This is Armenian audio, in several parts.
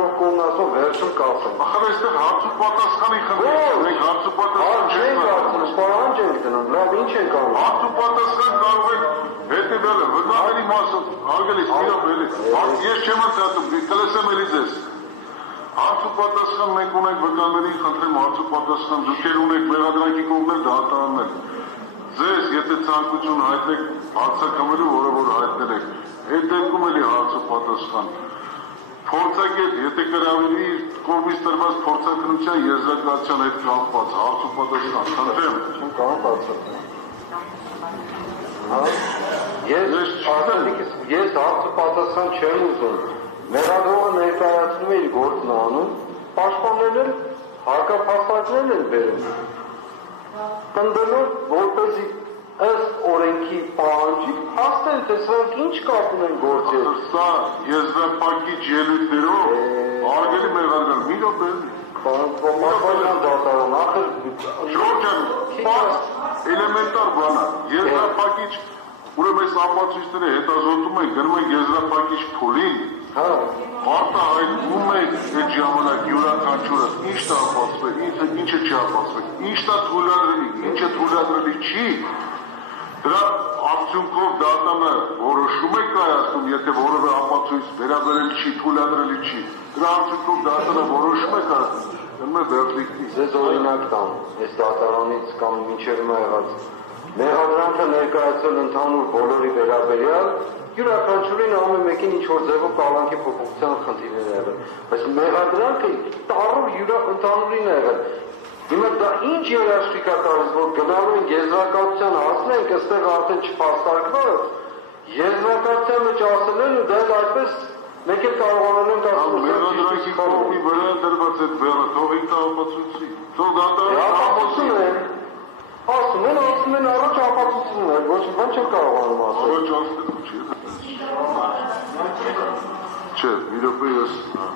արձանագրող կողմն ասում վերջում կասեմ։ Ախր այստեղ հարց ու պատասխանի խնդիր, մենք հարց ու պատասխան չենք ասում, պահանջ ենք դնում, լավ ինչ ենք անում։ Հարց ու պատասխան կարող ենք հետևելը, վտանգելի մասը, արգելից, իրոք էլի, ես չեմ ըստատում, կլսեմ էլի ձեզ։ Հարց ու պատասխան մենք ունենք վկանների, խնդրեմ հարց ու պատասխան, դուք ունեք մեղադրանքի կողմներ դատարաններ։ Ձեզ, եթե ցանկություն հայտնեք հարցակամելու, որը որ հայտնել եք, այդ դեպքում էլի հարց ու պատասխան։ Փորձագետ, եթե կրավերի կողմից տրված փորձակնության եզրակացության հետ կապված հարց ու պատասխան, խնդրեմ։ Չեմ կարող բացատրել։ Ես հարց ու պատասխան չեմ ուզում։ Մեղադրողը ներկայացնում է իր գործն անում, պաշտպաններն էլ հարկափաստարկներն են բերում։ Տնտելով, որպեսզի ըստ օրենքի պահանջի հաստեն թե սրանք ինչ կապ ունեն գործի հետ։ Սա եզրափակիչ ելույթներով արգելի մեղադրել, մի րոպե։ Պաշտպանական դատարան, ախր Ժորժան, էլեմենտար բան է, եզրափակիչ, ուրեմն այս ապացույցները հետազոտում են, գնում են եզրափակիչ փուլին, արտահայտվում է այդ ժամանակ յուրաքանչյուրը, ինչ է ապացվել, ինչը չի ապացվել, ինչն է թույլատրելի, ինչը թույլատրելի չի, դրա արդյունքով դատանը որոշում է կայացնում, եթե որևէ ապացույց վերաբերել չի, թույլատրելի չի, դրա արդյունքով դատանը որոշում է կայացնում, դնում է վերդիկտի։ Ձեզ օրինակ տամ, այս դատարանից կամ մինչև հիմա եղած մեղադրանքը ներկայացել ընդհանուր բոլորի վերաբերյալ յուրաքանչյուրին ամեն մեկին ինչ-որ ձևով կալանքի փոփոխության խնդիրներ է եղել, բայց մեղադրանքը տարով ընդհանուրին է եղել։ Հիմա դա ինչ երաշխիք է տալիս, որ գնալու ենք եզրակացության հասնենք, այստեղ արդեն չփաստարկված, եզրակացության մեջ ասել են ու դա այդպես մենք էլ կարողանում ենք ասում։ Մեղադրանքի կողմի վրա դրված այդ բեռը, թող ինքն ապացույցի, թող դատարանը ապացույցի։ Ասում են առաջ ապացույցն է, ոչ ոք չեն կարողանում ասել։ Առաջ ասել չի։ Չէ, մի րոպե ես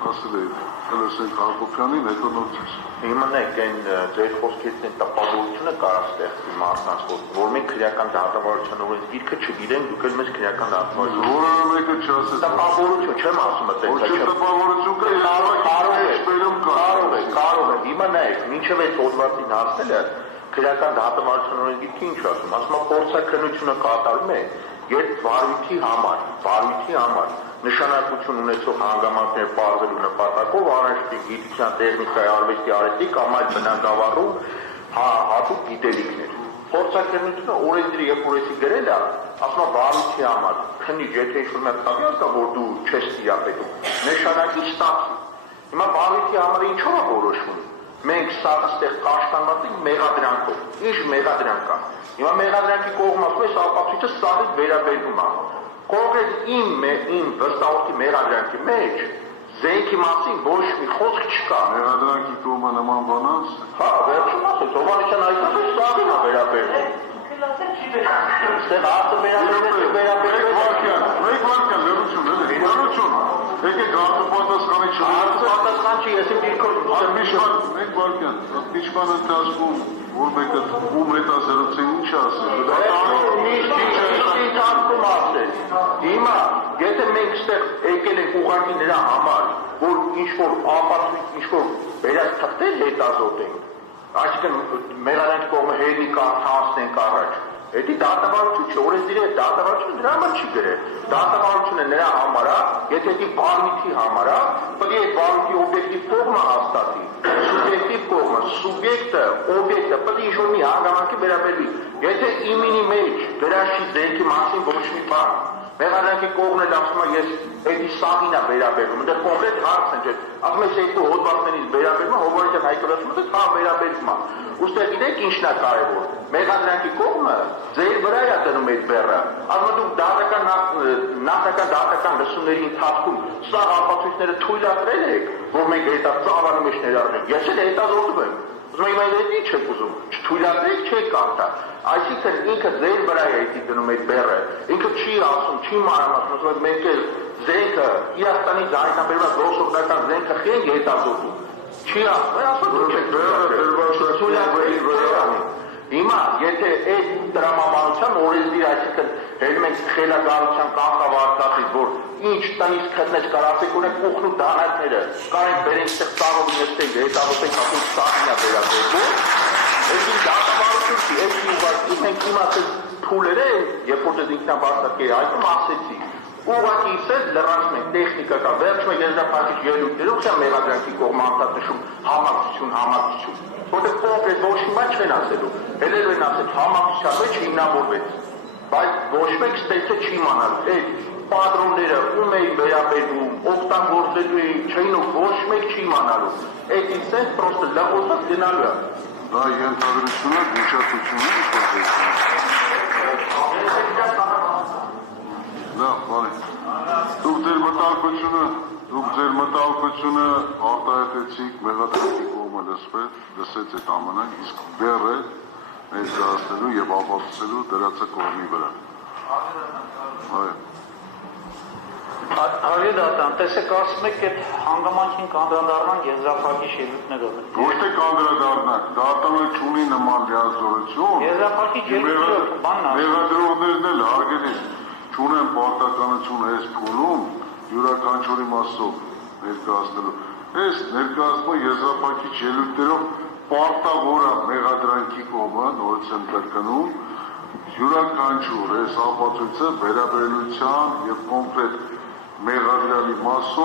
ասել եմ, լսենք Հակոբյանին, հետո նորից։ Իմանեք, այն ձեր խոսքերից այն տպավորությունը կարող ստեղծի մարդկանց, որ մենք քրեական դատավարության օրենսգիրքը չգիտենք, դուք էլ մեզ քրեական դատավարություն։ Որը մեկը չասես։ Տպավորություն չեմ ասում այդպես։ Ոչ տպավորություն կա, կարող է։ Հիմա նայեք, մինչև այդ հոդվածին հասնելը քրեական դատավարության օրենսգիրքը ինչ ասում, ասում է փորձաքննությունը կատարում է, երբ վարույթի համար նշանակություն ունեցող հանգամանքներ պարզելու նպատակով առանցքի գիտության, տեխնիկայի, արվեստի, արհեստի կամ այլ բնագավառում հատուկ գիտելիքներ։ Փորձաքննությունը օրենսդրի երբ օրենսի գրել է, ասում է վարույթի համար, քննիչ, եթե ինչ-որ մի տվյալ կա, որ դու չես տիրապետում, նշանակի ստացի։ Հիմա վարույթի համարը ինչով է որոշվում։ Մենք սա այստեղ կաշկանդված ենք մեղադրանքով։ Ինչ մեղադրանք կա։ Հիմա մեղադրանքի կողմը ասում է սա ապացույցը սաղից վերաբերվում է։ Կոնկրետ իմ վստահորդի մեղադրանքի մեջ զենքի մասին ոչ մի խոսք չկա։ Մեղադրանքի կողմը նման բանաց։ Հա, վերջում ասել, Թովանեսյան այդպես սաղին է վերաբերվում։ Ստեղ հարցը վերաբերվում Եկեք հարցը պատասխանի չլինի։ Հարցը պատասխան չի, ես իմ դիրքով Մեկ վարկյան, միշտ ընթացքում, որ մեկը ում հետազրուցին ինչ ասել։ Ընթացքում ասել։ Հիմա, եթե մենք ստեղ եկել ենք ուղղակի նրա համար, որ ինչ-որ ապացույց, ինչ-որ վերած թղթեր հետազոտենք, այսինքն մեղադրանքի կողմը հերնի հասնենք առաջ, Էդի դատավարություն չէ, օրենսդիրի հետ դատավարությունը դրա համար չի գրել։ Դատավարությունը նրա համար է, եթե դի բարմիթի համար է, պետք է այդ բարմիթի օբյեկտիվ կողմը հաստատի։ Սուբյեկտիվ կողմը, սուբյեկտը, օբյեկտը պետք է ինչ-որ մի հանգամանքի վերաբերվի։ Եթե իմինի մեջ դրաշի զենքի մասին ոչ մի բան, մեղադրանքի կողմն էլ ասում է ես էդի սաղին է վերաբերվում, այնտեղ կոնկրետ հարց են, ասում ես երկու հոդվածներից վերաբերվում, Հովհաննիսյան Հայկովյանը ասում է, հա վերաբերվում է։ Ուստեղ գիտեք ինչն է կարևոր։ Մեղադրանքի կողմը ձեր վրա է դնում այդ բեռը։ Ասում դուք նախնական դատական լսումների ընթացքում սա ապացույցները թույլատրել եք, որ մենք հետազոտելու մեջ ներառվենք։ Ես էլ հետազոտում եմ։ Ուզում եմ այդ ինչ եք ուզում։ Չթույլատրեք, չեք կարդա։ Այսինքն ինքը ձեր վրա է դնում այդ բեռը։ Ինքը չի ասում, չի մանրամասնում, ասում մենք էլ զենքը Իրաստանի ձայնաբերված ռոսովնական զենքը խենք հետազոտում։ Չի ասում, ասում դուք եք Հիմա եթե այդ տրամաբանության օրենսդիր, այսինքն հենց խելագարության կանխավարկածից, որ ինչ տնից քննեց կարասեք ունենք ուխն ու դանակները, կարենք բերենք ստեղ ծառով նստենք, հետագոտենք ասենք սահինա վերաբերվում, այսին դատավարություն չի, այսին ուղղակի մենք իմացել փուլերը, երբ որ դες ինքնաբարձակի այդում ասեցի, ուղղակի իսես լրացում ենք տեխնիկա կա, վերջում է եզրափակիչ ելույթներով սա մեղադրանքի կողմը անդրադնշում համակցություն, որտեղ կոնկրետ ոչ մի բան չեն ասելու, հելելու են ասել համակցության մեջ հիմնավորվեց, բայց ոչ մեկ ստեցը չի իմանալու, այդ պատրոնները ում էին վերաբերվում, օգտագործելու էին, չէին ոչ մեկ չի իմանալու, այդ իսես պրոստը լղոզած գնալու է։ Դա ենթադրությունը դիչացությունը Դա, բարի։ Դուք ձեր մտահոգությունը արտահայտեցիք մեղադրանքի կողմը լսեց այդ ամենակ, իսկ դեռ է ներկայացնելու եւ ապացուցելու դրածը կողմի վրա։ Այո։ Հարի դատան, տեսեք ասում եք այդ հանգամանքին կանդրադառնանք եզրափակիչ ելույթներով։ Ոչ թե կանդրադառնանք, դատանը չունի նման լիազորություն։ Եզրափակիչ ելույթներով բանն է։ Մեղադրողներն էլ հարգելի չունեն պարտականություն այս փուլում յուրաքանչյուրի մասով ներկայացնելու։ Այս ներկայացումը եզրափակիչ ելույթներով պարտավոր է մեղադրանքի կողմը, նորից եմ կրկնում, յուրաքանչյուր այս ապացույցը վերաբերելիության եւ կոնկրետ մեղադրյալի մասով